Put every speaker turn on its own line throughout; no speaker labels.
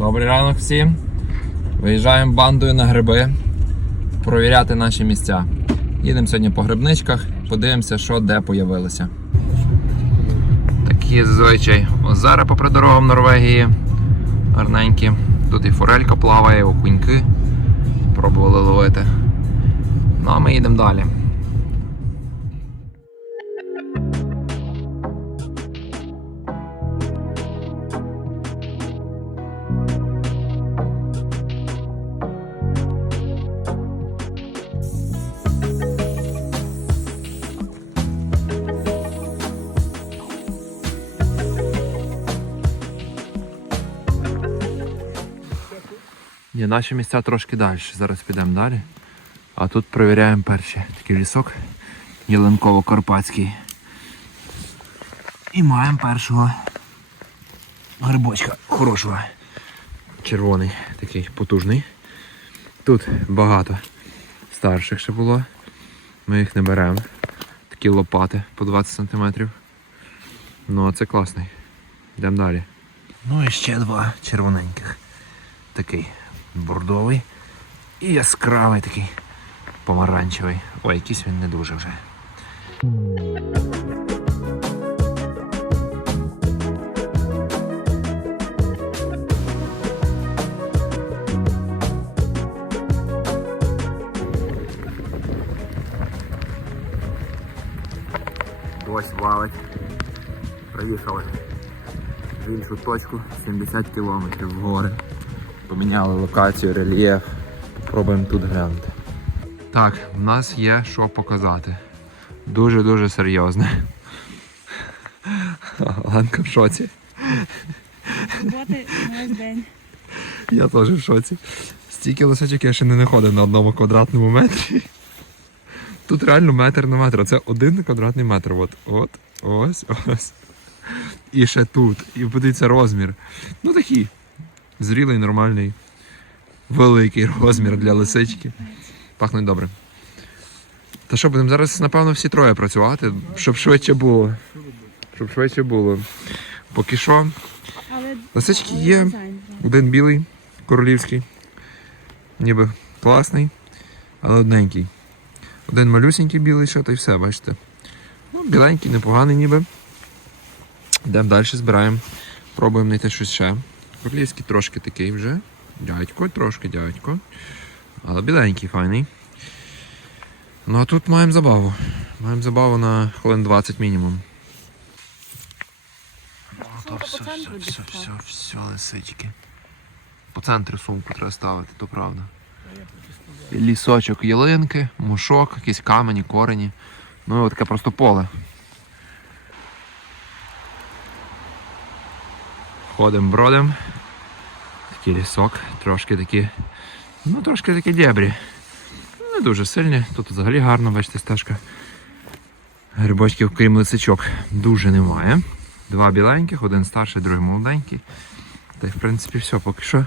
Добрий ранок всім. Виїжджаємо бандою на гриби, провіряти наші місця. Їдемо сьогодні по грибничках, подивимося, що де появилося. Такі зазвичай озера попри дорогам Норвегії. Гарненькі. Тут і форелька плаває, і окуньки. Пробували ловити. Ну а ми їдемо далі. Ні, наші місця трошки далі. Зараз підемо далі. А тут перевіряємо перший такий лісок Єленково-Карпатський. І маємо першого грибочка хорошого. Червоний, такий потужний. Тут багато старших ще було. Ми їх не беремо. Такі лопати по 20 см. Ну, це класний. Йдемо далі. Ну і ще два червоненьких. Такий бордовий і яскравий такий помаранчевий. Ой, якийсь він не дуже вже. Ось валить. Приїхали в іншу точку 70 кілометрів в гори. Поміняли локацію, рельєф. Попробуємо тут глянути. Так, в нас є що показати. Дуже-дуже серйозне. Ганка в шоці.
Роботи весь день.
Я теж в шоці. Стільки лисичок я ще не знаходив на одному квадратному метрі. Тут реально метр на метр. Це один квадратний метр. От, от, ось, ось. І ще тут. І подивіться розмір. Ну такий. Зрілий, нормальний. Великий розмір для лисички. Пахнуть добре. Та що, будемо зараз, напевно, всі троє працювати, щоб швидше було. Щоб швидше було. Поки що, Лисички є. один білий, королівський. Ніби класний, але одненький. Один малюсенький білий ще, та й все, бачите. Ну, біленький, непоганий ніби. Йдемо далі, збираємо. Пробуємо знайти щось ще. Королівський трошки такий вже. Дядько, трошки дядько. Але біленький, файний. Ну а тут маємо забаву. Маємо забаву на хвилин 20 мінімум. О, все,
центру
все, все, все, все, лисички. По центру сумку треба ставити, то правда. Лісочок ялинки, мушок, якісь камені, корені. Ну і таке просто поле. Ходимо, бродимо. Такий лісок, трошки такі. Ну, трошки такі дебрі. Не дуже сильні. Тут взагалі гарно, бачите, стежка. Грибочків, крім лисичок, дуже немає. Два біленьких, один старший, другий молоденький. Та й в принципі все, поки що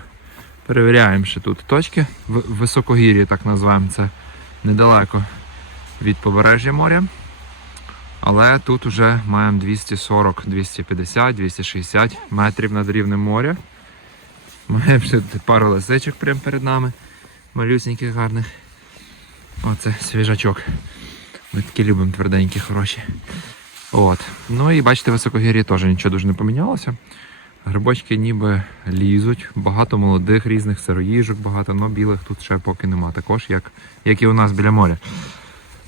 перевіряємо ще тут точки. В високогір'ї, так називаємо це недалеко від побережжя моря. Але тут вже маємо 240, 250, 260 метрів над рівнем моря. Маємо ще пару лисичок прямо перед нами. Малюсеньких гарних. Оце свіжачок. Ми такі любимо тверденькі, хороші. От. Ну і бачите, в високогір'ї теж нічого дуже не помінялося. Грибочки ніби лізуть, багато молодих різних сироїжок, багато, але білих тут ще поки нема. Також, як, як і у нас біля моря.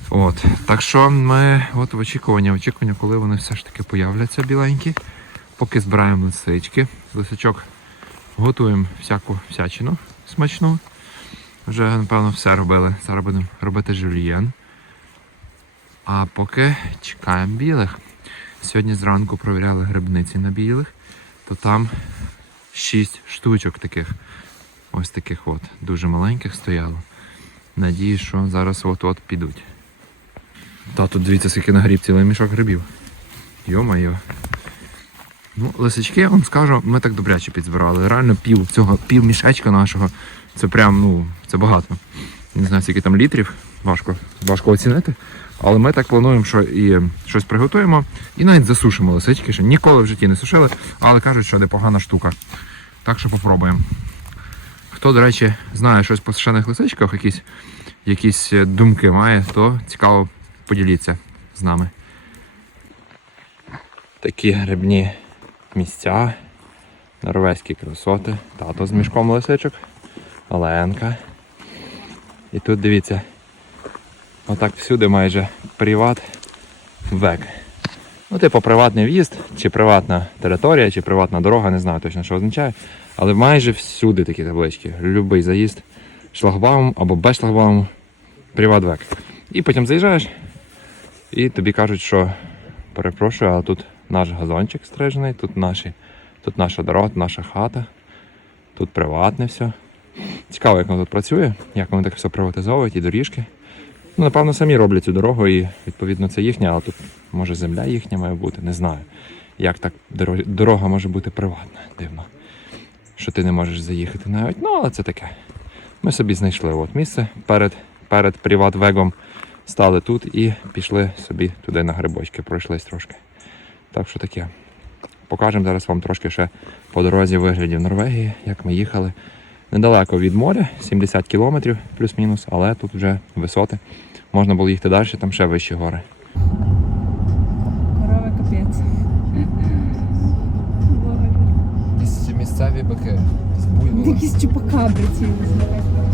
От. Так що ми от в очікуванні, в очікуванні, коли вони все ж таки появляться біленькі. Поки збираємо лисички. Лисичок готуємо всяку всячину смачну. Вже, напевно, все робили. Зараз будемо робити жульєн. А поки чекаємо білих. Сьогодні зранку провіряли грибниці на білих, то там 6 штучок таких. Ось таких от, дуже маленьких стояло. Надіюсь, що зараз от-от підуть. Та тут дивіться, скільки на гріб цілий мішок грибів. Йо-моє. Ну, лисички, я вам скажу, ми так добряче підзбирали. Реально пів цього, пів мішечка нашого. Це прям, ну, це багато. Не знаю, скільки там літрів, важко, важко оцінити. Але ми так плануємо, що і щось приготуємо, і навіть засушимо лисички, що ніколи в житті не сушили, але кажуть, що непогана штука. Так що попробуємо. Хто, до речі, знає щось по сушених лисичках, якісь, якісь е, думки має, то цікаво поділіться з нами. Такі грибні місця, норвезькі красоти, тато з мішком лисичок, Оленка. І тут дивіться, отак всюди майже приват век. Ну, типу, приватний в'їзд, чи приватна територія, чи приватна дорога, не знаю точно, що означає. Але майже всюди такі таблички. Любий заїзд шлагбаум або без шлагбауму, приват-век. І потім заїжджаєш, і тобі кажуть, що перепрошую, але тут наш газончик стрижений, тут, наші, тут наша дорога, тут наша хата, тут приватне все. Цікаво, як воно тут працює, як вони так все приватизовують і доріжки. Ну, напевно, самі роблять цю дорогу і відповідно це їхня, але тут може земля їхня має бути, не знаю. Як так дорога, може бути приватна, дивно. Що ти не можеш заїхати навіть. Ну, але це таке. Ми собі знайшли от місце перед, перед приват-вегом. Стали тут і пішли собі туди на грибочки, пройшлись трошки. Так що таке. Покажемо зараз вам трошки ще по дорозі виглядів Норвегії, як ми їхали. Недалеко від моря, 70 кілометрів плюс-мінус, але тут вже висоти. Можна було їхати далі, там ще вищі гори.
Корови капець.
Якісь місцеві бики.
Якісь чупакабри ці.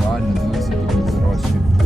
Реально, дивися, які зарощі.